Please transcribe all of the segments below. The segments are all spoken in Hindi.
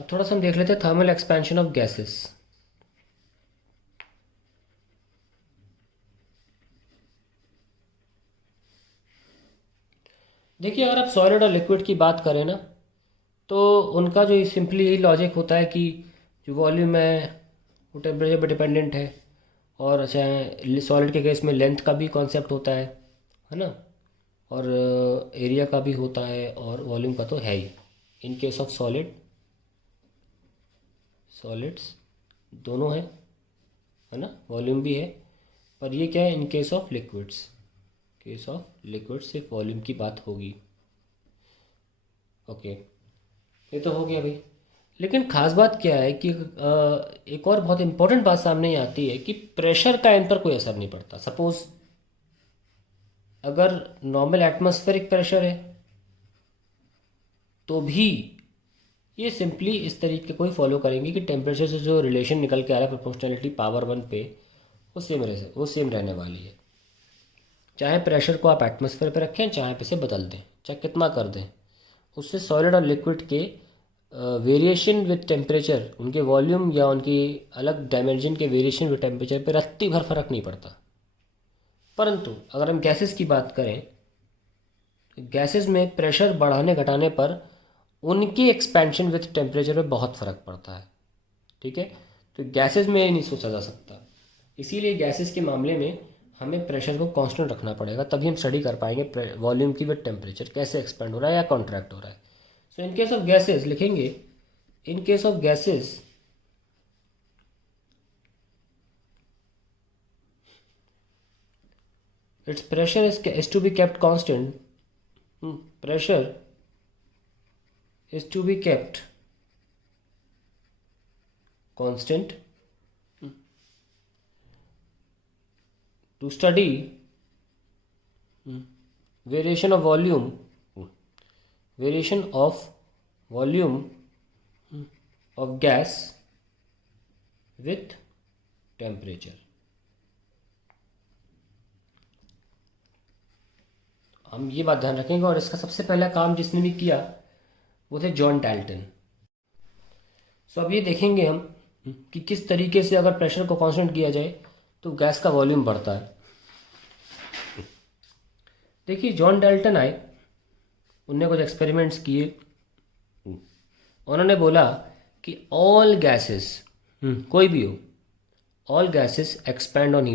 अब थोड़ा सा हम देख लेते हैं थर्मल एक्सपेंशन ऑफ गैसेस। देखिए, अगर आप सॉलिड और लिक्विड की बात करें ना, तो उनका जो सिंपली यही लॉजिक होता है कि जो वॉल्यूम है वो टेम्परेचर पर डिपेंडेंट है, और चाहे सॉलिड के केस में लेंथ का भी कॉन्सेप्ट होता है ना, और एरिया का भी होता है, और वॉल्यूम का तो है ही। इन केस ऑफ सॉलिड्स दोनों है ना, वॉल्यूम भी है। पर ये क्या है, इन केस ऑफ लिक्विड्स सिर्फ वॉल्यूम की बात होगी। ओके, ये तो हो गया भाई। लेकिन खास बात क्या है कि एक और बहुत इंपॉर्टेंट बात सामने आती है कि प्रेशर का इन पर कोई असर नहीं पड़ता। सपोज अगर नॉर्मल एटमॉस्फेरिक प्रेशर है तो भी ये सिंपली इस तरीके को ही फॉलो करेंगे कि टेम्परेचर से जो रिलेशन निकल के आ रहा है प्रोपोर्शनैलिटी पावर 1 पे, वो सेम रहने वाली है। चाहे प्रेशर को आप एटमॉस्फेयर पे रखें, चाहे आप इसे बदल दें, चाहे कितना कर दें, उससे सॉलिड और लिक्विड के वेरिएशन विद टेम्परेचर, उनके वॉल्यूम या उनकी अलग डायमेंशन के वेरिएशन विद टेम्परेचर पे रत्ती भर फर्क नहीं पड़ता। परंतु अगर हम गैसेस की बात करें, गैसेस में प्रेशर बढ़ाने घटाने पर उनकी एक्सपेंशन विद टेम्परेचर में बहुत फ़र्क पड़ता है। ठीक है, तो गैसेस में ये नहीं सोचा जा सकता। इसीलिए गैसेस के मामले में हमें प्रेशर को कांस्टेंट रखना पड़ेगा, तभी हम स्टडी कर पाएंगे वॉल्यूम की विद टेम्परेचर कैसे एक्सपेंड हो रहा है या कॉन्ट्रैक्ट हो रहा है। सो इन केस ऑफ गैसेस लिखेंगे, in case of gases its pressure is to be kept constant. Pressure is to be kept constant to study variation of volume, variation of volume of gas with temperature. हम ये बात ध्यान रखेंगे, और इसका सबसे पहला काम जिसने भी किया वो थे जॉन डाल्टन। सो अब ये देखेंगे हम कि किस तरीके से अगर प्रेशर को कांस्टेंट किया जाए तो गैस का वॉल्यूम बढ़ता है। देखिए, जॉन डाल्टन आए, उनने कुछ एक्सपेरिमेंट्स किए। उन्होंने बोला कि ऑल गैसेस, कोई भी हो, all gases expand on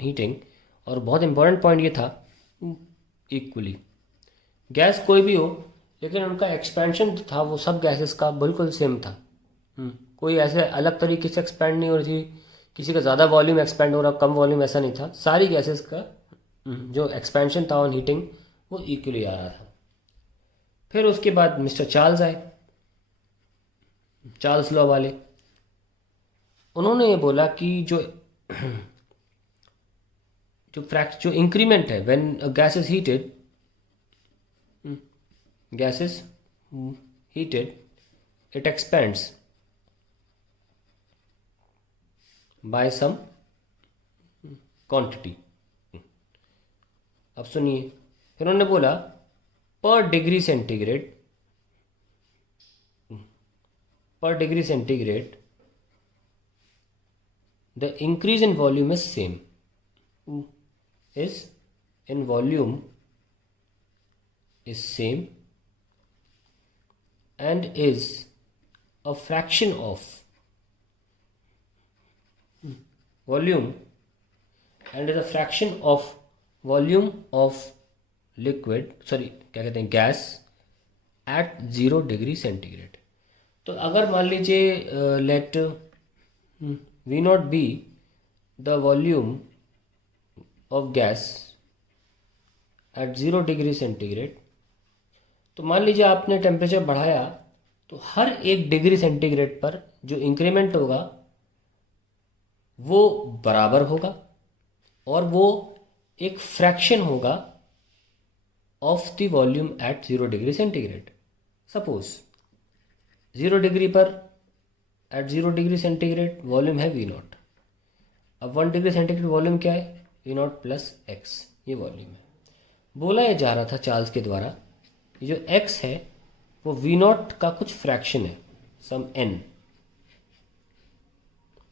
heating, और बहुत इंपॉर्टेंट पॉइंट ये था इक्वली। गैस कोई भी हो, लेकिन उनका एक्सपेंशन था वो सब गैसेस का बिल्कुल सेम था। कोई ऐसे अलग तरीके से एक्सपेंड नहीं हो रही थी, किसी का ज़्यादा वॉल्यूम एक्सपेंड हो रहा, कम वॉल्यूम, ऐसा नहीं था। सारी गैसेस का जो एक्सपेंशन था ऑन हीटिंग वो इक्वली आ रहा था। फिर उसके बाद मिस्टर चार्ल्स आए, चार्ल्स लॉ वाले। उन्होंने ये बोला कि जो इंक्रीमेंट है when gas is heated, gas is heated, it expands by some quantity। अब सुनिए, फिर उन्होंने बोला पर degree centigrade the increase in volume is same, is in volume is same and is a fraction of volume and is a fraction of volume of liquid, sorry क्या कहते हैं, गैस at 0 डिग्री सेंटीग्रेड। तो अगर मान लीजिए let V not be the volume of gas at 0 degree centigrade, तो मान लीजिए आपने टेम्परेचर बढ़ाया तो हर 1 डिग्री सेंटीग्रेड पर जो इंक्रीमेंट होगा वो बराबर होगा, और वो एक फ्रैक्शन होगा of the volume eight 0 degree centigrade. Suppose 0 degree पर एट 0 डिग्री सेंटीग्रेड वॉल्यूम है V नॉट। अब 1 डिग्री सेंटीग्रेड वॉल्यूम क्या है, V नॉट प्लस एक्स, ये वॉल्यूम है। बोला ये जा रहा था चार्ल्स के द्वारा, जो x है वो V0 का कुछ फ्रैक्शन है, सम n।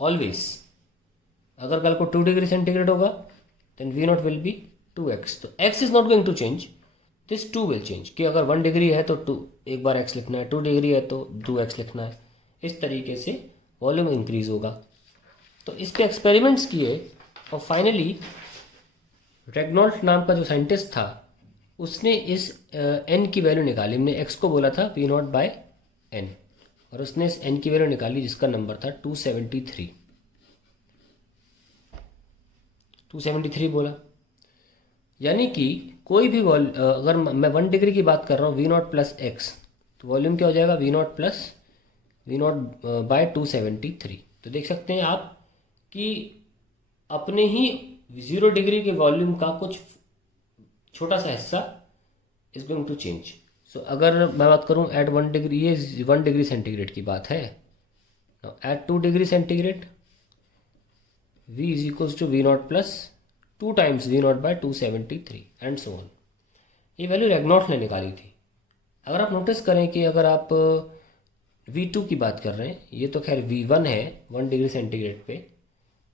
ऑलवेज अगर कल को 2 डिग्री सेंटीग्रेड होगा then V0 will be 2x। तो x is not going to change, this 2 will change. कि अगर 1 डिग्री है तो 2 एक बार x लिखना है, 2 डिग्री है तो 2x लिखना है। इस तरीके से वॉल्यूम इंक्रीज होगा। तो इस पे एक्सपेरिमेंट्स किए और फाइनली रेग्नॉल्ट नाम का जो साइंटिस्ट था उसने इस n की वैल्यू निकाली। हमने x को बोला था V0 बाय n और उसने इस n की वैल्यू निकाली जिसका नंबर था 273। 273 बोला, यानी कि कोई भी अगर मैं 1 डिग्री की बात कर रहा हूँ V0 प्लस एक्स, तो वॉल्यूम क्या हो जाएगा V0 प्लस V0 बाय 273। तो देख सकते हैं आप कि अपने ही 0 डिग्री के वॉल्यूम का कुछ छोटा सा हिस्सा इज गोइंग टू चेंज। सो अगर मैं बात करूं एट 1 डिग्री, ये 1 डिग्री सेंटीग्रेड की बात है। At 2 degree centigrade V is equals to V0 plus 2 times V0 by 273 and so on. ये वैल्यू रेग्नॉल्ट ने निकाली थी। अगर आप नोटिस करें कि अगर आप V2 की बात कर रहे हैं, ये तो खैर V1 है 1 डिग्री सेंटीग्रेड पे,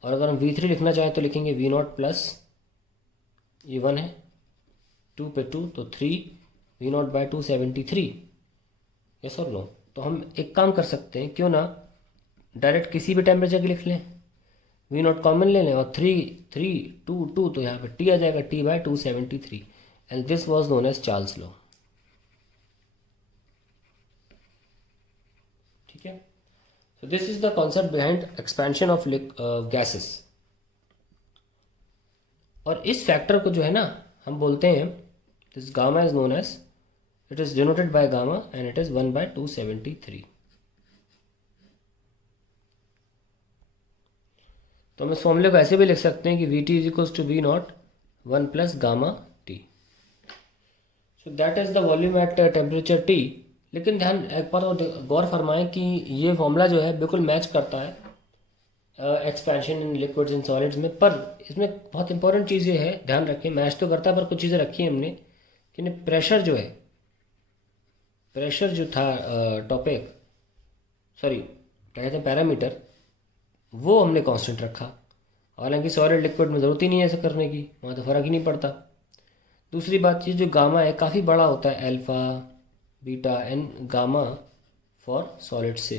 और अगर हम V3 लिखना चाहें तो लिखेंगे V0 प्लस ये 1 है 2 पे 2 तो 3 V0 बाय 273। यस और नो? तो हम एक काम कर सकते हैं, क्यों ना डायरेक्ट किसी भी टेम्परेचर की लिख लें, V0 कॉमन ले लें और 3 3 2 2 तो यहाँ पे T आ जाएगा, T by 273 and this was known as Charles law. ठीक है, so this is the concept behind expansion of gases। और इस फैक्टर को जो है ना हम बोलते हैं, this gamma is known as, it is denoted by gamma and it is 1 by 273। तो हम इस फॉर्मूले को ऐसे भी लिख सकते हैं कि Vt is equals to V0 1 plus gamma T। So that is the volume at temperature T। लेकिन ध्यान एक बार गौर फरमाएं कि ये फॉर्मूला जो है बिल्कुल मैच करता है expansion in liquids and solids में, पर इसमें बहुत इंपॉर्टेंट चीज़ ये है, ध्यान रखें, मैच तो करता है पर कुछ चीज़ें रखी हैं हमने कि प्रेशर जो है, प्रेशर जो था टॉपिक, सॉरी क्या कहते हैं पैरामीटर, वो हमने कांस्टेंट रखा। हालांकि सॉलिड लिक्विड में ज़रूरत ही नहीं है ऐसा करने की, वहाँ तो फ़र्क ही नहीं पड़ता। दूसरी बात, ये जो गामा है काफ़ी बड़ा होता है, alpha beta and gamma for solid से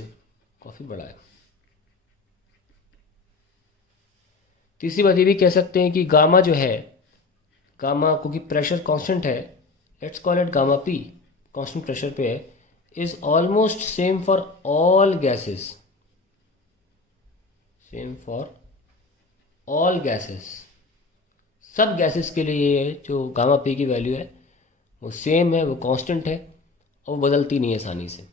काफ़ी बड़ा है। तीसरी बात ये भी कह सकते हैं कि गामा जो है, गामा क्योंकि प्रेशर कांस्टेंट है, let's call it gamma P, constant pressure पे है, is almost same for all gases, same for all gases. सब गैसेस के लिए जो गामा पी की वैल्यू है वो सेम है, वो कांस्टेंट है और वो बदलती नहीं है आसानी से।